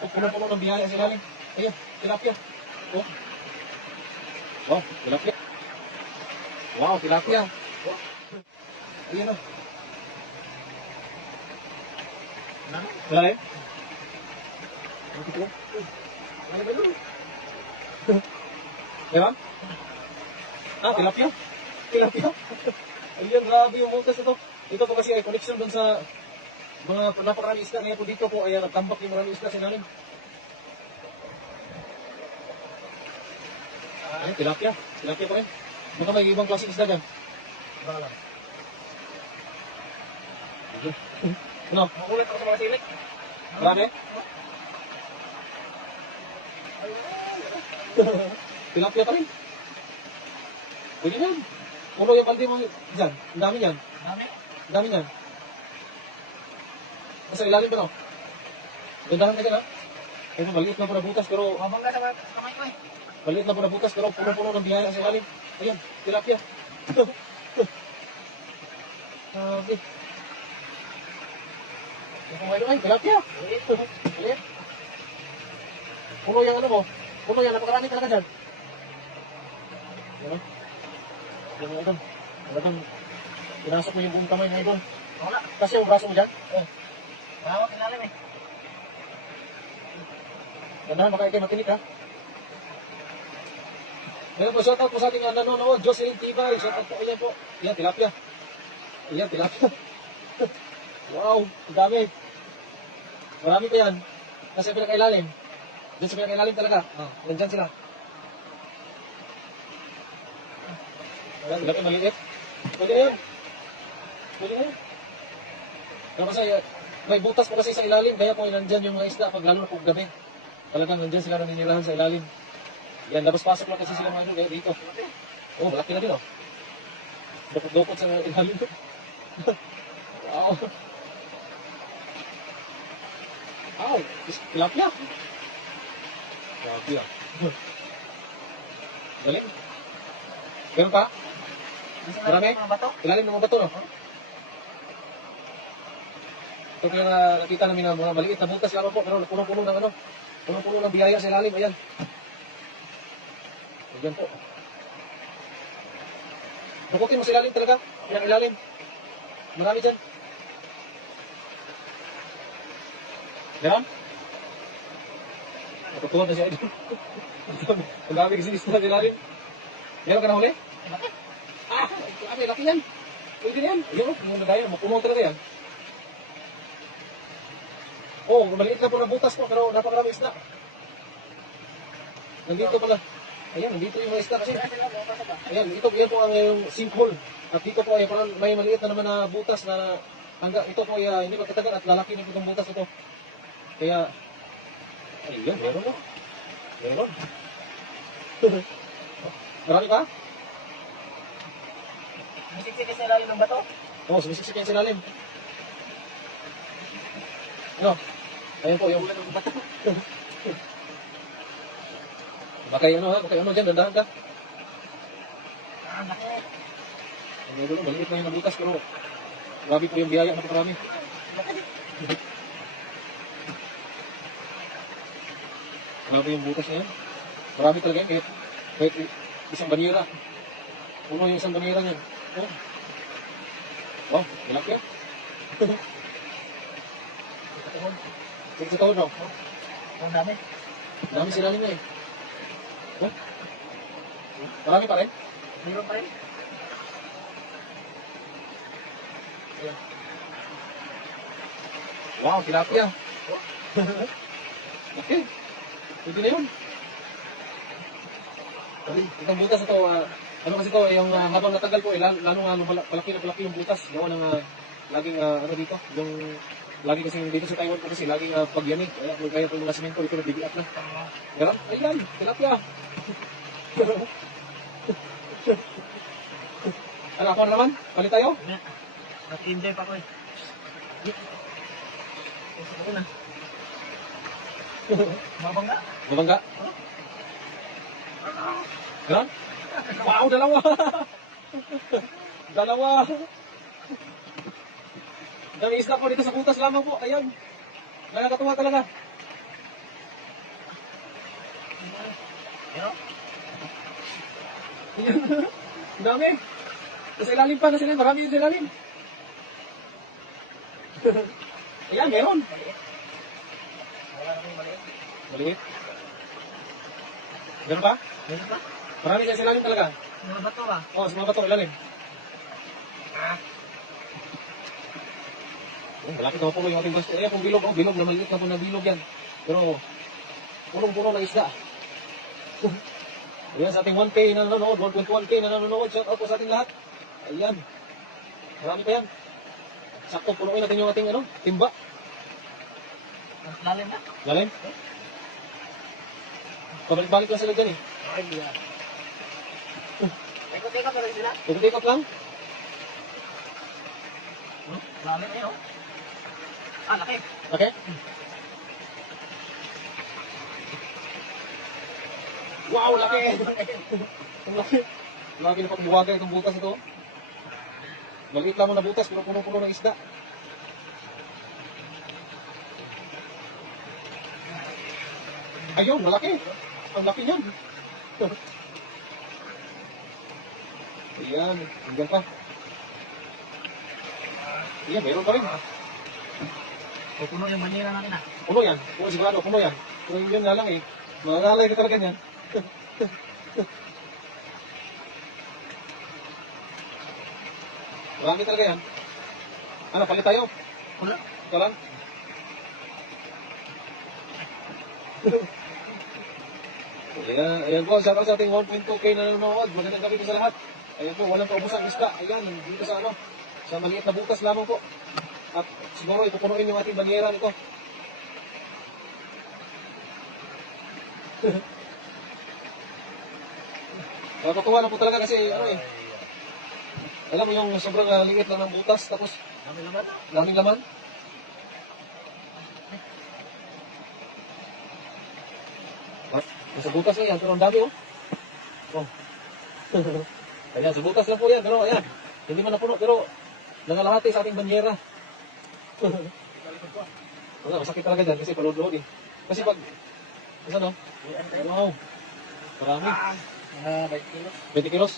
Puno-puno ng biyaya sa ilalim. Ayan, tilapia. Oh. Wow, tilapia. Wow, tilapia. Oh. Ayan o. Malalim? Ano ba yun? Meron? Ah, tilapia? Tilapia? Ayan, grabe yung butas ito. Ito po kasi ay connection dun sa mga napakarami isda. Ngayon po dito po ay nagtambak yung marami isda sinalim. Ayan, tilapia. Tilapia pa rin. Baka may ibang klaseng isda dyan. Baka lang. Ano? Makulit ako sa mga silik. Marami? Tilapia pa rin. Pwede yan. Puno yung paldi mo dyan. Ang dami yan. Dami? Ang dami yan. Nasa ilalim ba no? Dandahan ka dyan ha? Kaya maliit na po na butas pero Mabang ka sa kamay ko eh. maliit na po na butas pero puno-puno ng biyaya sa ilalim. Ayan, tilapia. Sabi. Ay, tilapia. Maliit. Puno yung ano mo. Puno yan. Napakarami talaga dyan. Yan o. Yan o. Talagang pinasok mo yung buong kamay na ibon. Wala. Kasi yung braso mo dyan. Oh. Bawat ilalim eh. Gandahan, baka ikay matinik ha. Meron po, shoutout po sa ating nanonood, Jocelyn Tibay. Shoutout po, ayan po. Ayan, tilapia. Ayan, tilapia. Wow, ang dami. Marami pa yan. Nasa pinakailalim. Diyan sa pinakailalim talaga. Nandyan sila. Ayan, tilapia maliit. Pwede yan. Pwede yan. Pero kasi, may butas po kasi sa ilalim, kaya po nandyan yung mga isda pag lalo na po gabi. Talagang nandyan sila naninirahan sa ilalim. Yan, labas pasok lang kasi sila mga idol, kaya dito. Oh, malaki na din oh. Dukot-dukot sa ilalim. Wow. Wow, tilapia. Tilapia. Galing. Meron pa? Marami? Mga bato? Ilalim ng mga bato, no? Ito kaya nakita namin na mga maliit na butas lamang po, pero punong-puno ng ano, punong-puno ng biyaya sa ilalim, ayan. Ayan po. Dukutin mo sa ilalim talaga, yung ilalim. Marami dyan. Meron? Natutuwa na siya ito. Ang dami kasi isda sa ilalim. Meron ka na huli? Ah, grabe, laki yan. Pwede na yan. Ayun, yung nagaya, mapuno talaga yan. Oh, maliit na po na butas po, pero napakarami isda. Nandito pala. Ayan, nandito yung mga isda kasi. Ayan, yan po ang yung sinkhole. At dito po ay parang may maliit na naman na butas na hanggang ito po ay hindi magkatagal at lalaki na po itong butas ito. Kaya, ayun, meron mo. Meron. Marami pa? Masiksik sa ilalim ng bato? Oo, sumisiksik yan sa ilalim. Ano? Ayan po yung... Baka yung ano ha, baka yung ano dyan, dandahan ka. Ah, laki. Ang gulo, maliit na yung nabutas, pero grabe po yung biyaya, napakarami. Grabe yung butas na yan. Marami talaga yan, kahit isang banira. Puno yung isang banira niyan. Oh. Wow, malaki yan. Sige sa tahod, no? Ang dami. Dami sila nila eh. Oh. Marami pa rin? Mayroon pa rin. Ayan. Wow, tilapia. Okay. Pwede na yun. Itong butas ito, ano kasi ito, yung habang natagal po, lalo nga palaki na palaki yung butas. Gawa ng laging, ano dito, yung lagi kasi dito sa Taiwan po kasi laging pagyanig. Kaya po yung mga simento, ito nabibigat na. Meron? Ayan, tilapia. Ano, ako na naman? Palit tayo? Nag-enjoy pa ko eh. Ako na. Mabangga? Mabangga? Meron? Wow, dalawa! Dalawa! Dami isda po dito sa butas lamang po. Ayan. Nakakatuwa talaga. Pero, Ang dami. Nasa ilalim pa, nasa ilalim. Marami sa ilalim. Ayan, meron. wala na kong maliit. Maliit. Meron pa? Meron pa? Marami sa ilalim talaga. Mga bato ba? Oo, sa mga bato, ilalim. Oh, malapit na po yung ating basto. Ayan, kung bilog, bilog na maliit na po na bilog yan. Pero, punong-puno ng isda. Ayan, sa ating 1K na nanonood, 1.1K na nanonood, shout out po sa ating lahat. Ayan. Marami pa yan. Sakto, punuin natin yung ating timba. Mas lalim na. Lalim? Pabalik-balik lang sila dyan eh. Ay, diya. Ikot-ikot pa rin sila. Ikot-ikot lang. Lalim na yun. Ah, laki. Okay? Wow, laki! Ang laki. Laki na pagbuwagan itong butas ito. Maliit lang mo na butas, pero puno-puno ng isda. Ayun, malaki. Ang laki niyan. Ayan, hanggang pa. Ayan, meron pa rin. Pupuno yung manira natin ah. Puno yan. Puno sigurado, puno yan. Pero yun nga lang eh. Malalay ka talaga niyan. Marami talaga yan. Ano, palit tayo? Puno? Ito lang. Ayan po, shout out sa ating 1.2K na nanonood. Magandang gabi po sa lahat. Ayan po, walang paubos ang isda. Ayan, dito sa sa maliit na butas lamang po. At siguro ipupunuin yung ating banyera nito. Natutuwa na po talaga kasi alam mo yung sobrang liit lang ng butas tapos Dami naman. daming laman. Sa butas lang yan, pero ang dami oh. Ayan, sa butas lang po yan, pero ayan, hindi man napuno, pero nangalahati sa ating banyera. Wala, masakit talaga dyan kasi palod-lood eh. Kasi pag, ano? Wow, marami. 20 kilos. 20 kilos.